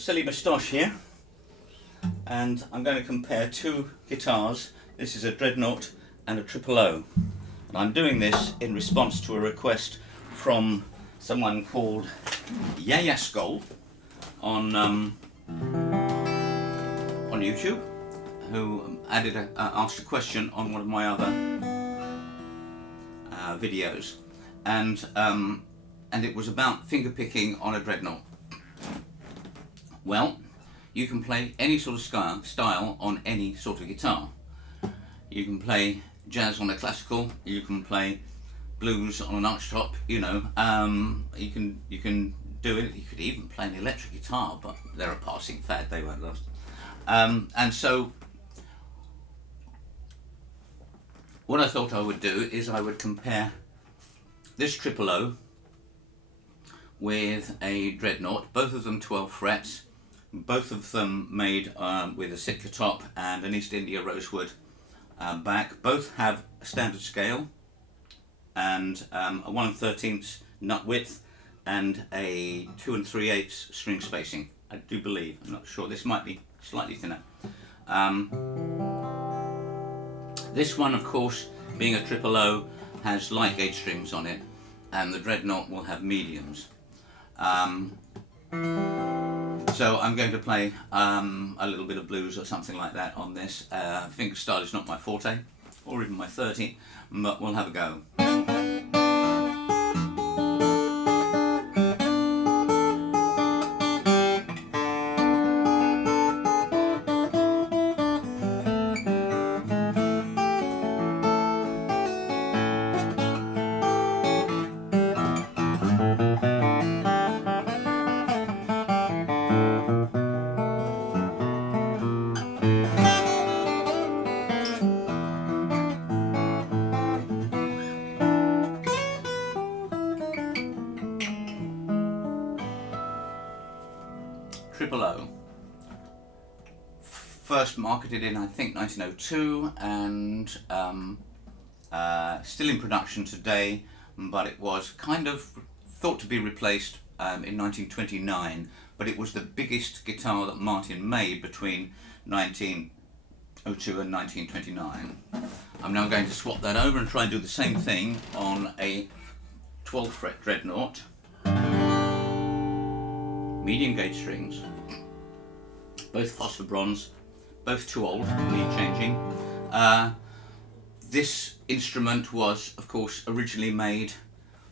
silly moustache here, and I'm going to compare two guitars. This is a Dreadnought and a Triple O, and I'm doing this in response to a request from someone called Yayasgoal on YouTube, who asked a question on one of my other videos, and it was about fingerpicking on a Dreadnought. Well, you can play any sort of style on any sort of guitar. You can play jazz on a classical, you can play blues on an archtop, you know, you can do it. You could even play an electric guitar, but they're a passing fad, they won't last. And so what I thought I would do is I would compare this Triple O with a Dreadnought, both of them 12 frets, both of them made with a Sitka top and an East India rosewood back. Both have a standard scale and a 1 13th nut width and a 2 3/8 string spacing, I do believe. I'm not sure, this might be slightly thinner. This one, of course, being a Triple O, has light gauge strings on it, and the Dreadnought will have mediums. So I'm going to play a little bit of blues or something like that on this. Fingerstyle is not my forte, or even my 30, but we'll have a go. Triple O, first marketed in I think 1902, and still in production today, but it was kind of thought to be replaced in 1929, but it was the biggest guitar that Martin made between 1902 and 1929. I'm now going to swap that over and try and do the same thing on a 12 fret Dreadnought. Medium gauge strings, both phosphor bronze, both too old, need changing. This instrument was, of course, originally made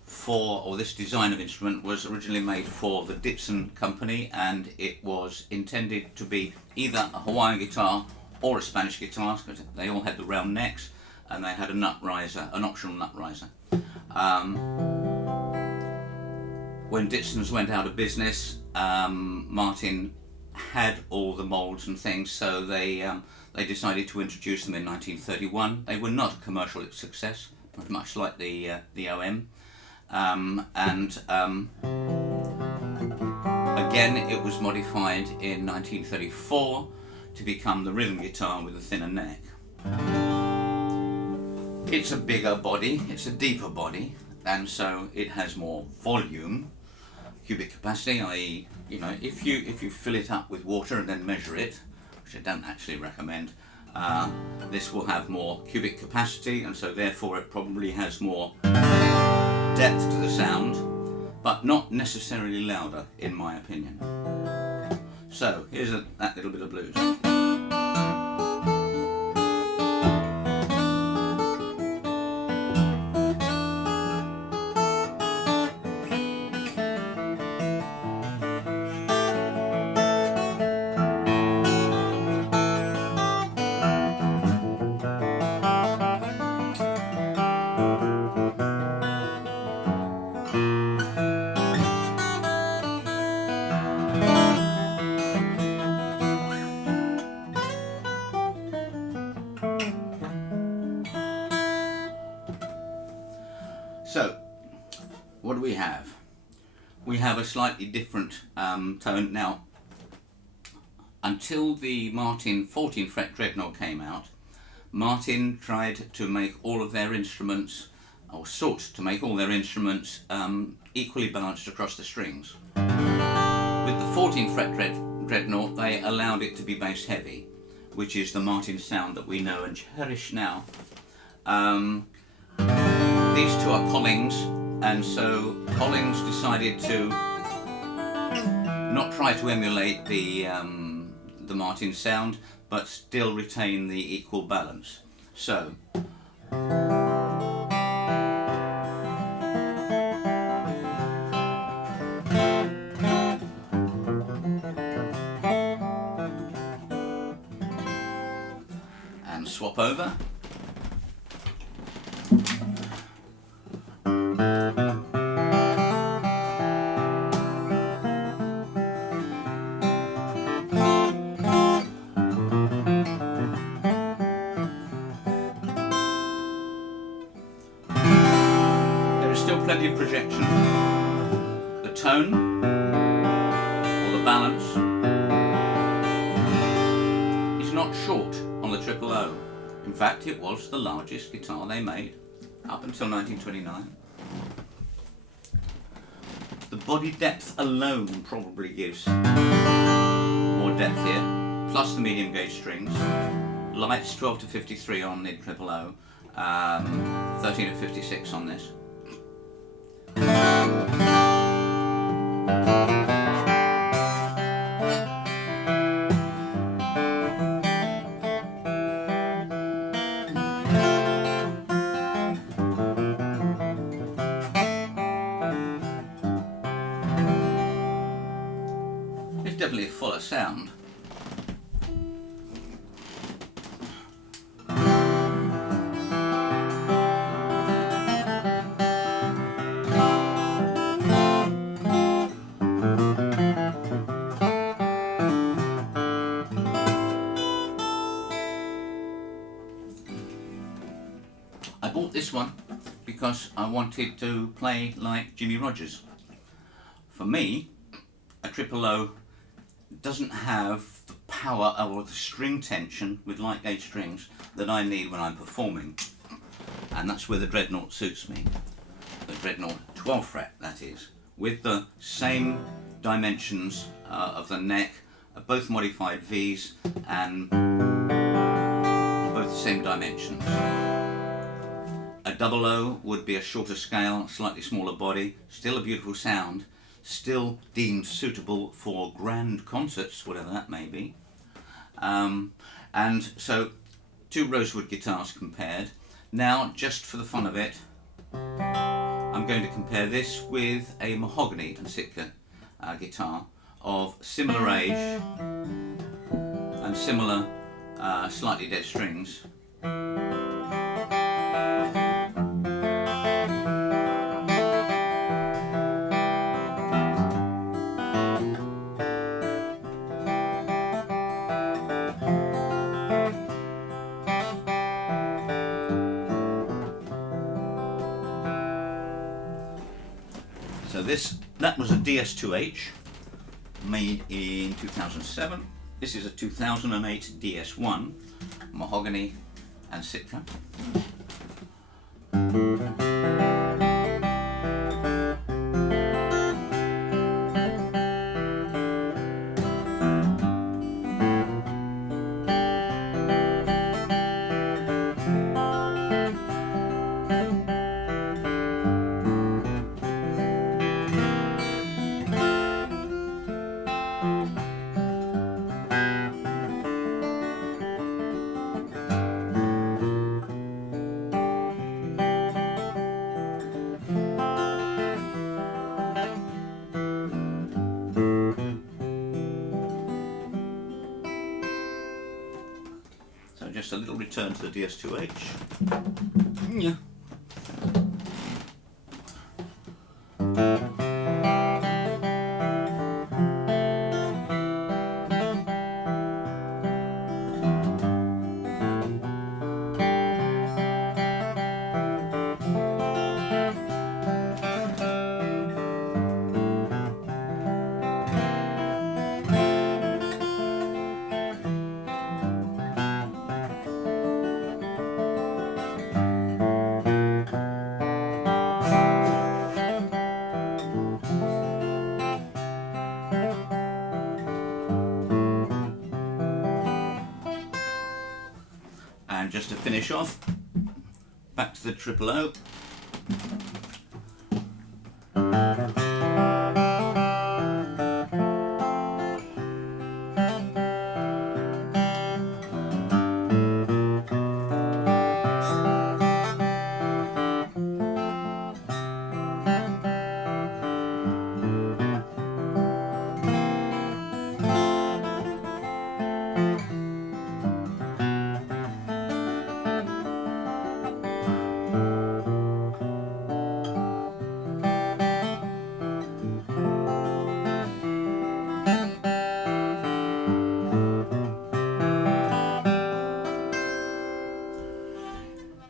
for, or this design of instrument was originally made for the Ditson company, and it was intended to be either a Hawaiian guitar or a Spanish guitar, because they all had the round necks, and they had a nut riser, an optional nut riser. When Ditson's went out of business, Martin had all the moulds and things, so they decided to introduce them in 1931. They were not a commercial success, much like the OM. Again, it was modified in 1934 to become the rhythm guitar with a thinner neck. It's a bigger body, it's a deeper body, and so it has more volume. Cubic capacity, i.e., you know, if you fill it up with water and then measure it, which I don't actually recommend, this will have more cubic capacity, and so therefore it probably has more depth to the sound, but not necessarily louder, in my opinion. So here's that little bit of blues. So, what do we have? We have a slightly different tone. Now, until the Martin 14 fret Dreadnought came out, Martin tried to make all of their instruments, or sought to make all their instruments equally balanced across the strings. With the 14 fret Dreadnought, they allowed it to be bass heavy, which is the Martin sound that we know and cherish now. These two are Collings, and so Collings decided to not try to emulate the Martin sound, but still retain the equal balance. So and swap over. Still plenty of projection. The tone, or the balance, is not short on the Triple O. In fact, it was the largest guitar they made up until 1929. The body depth alone probably gives more depth here, plus the medium gauge strings. Lights 12 to 53 on the Triple O, 13 to 56 on this. It's definitely a fuller sound. I bought this one because I wanted to play like Jimmy Rogers. For me, a Triple O doesn't have the power or the string tension with light gauge strings that I need when I'm performing, and that's where the Dreadnought suits me. The Dreadnought 12 fret, that is, with the same dimensions of the neck, both modified V's and both the same dimensions. A double O would be a shorter scale, slightly smaller body, still a beautiful sound, still deemed suitable for grand concerts, whatever that may be. And so, two rosewood guitars compared. Now, just for the fun of it, I'm going to compare this with a mahogany and Sitka guitar of similar age and similar slightly dead strings. So that was a DS2H made in 2007. This is a 2008 DS1, mahogany and Sitka. Just a little return to the DS2H. Yeah. And just to finish off, back to the triple O.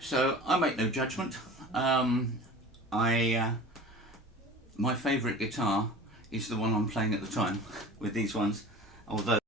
So I make no judgment. My favourite guitar is the one I'm playing at the time with these ones, although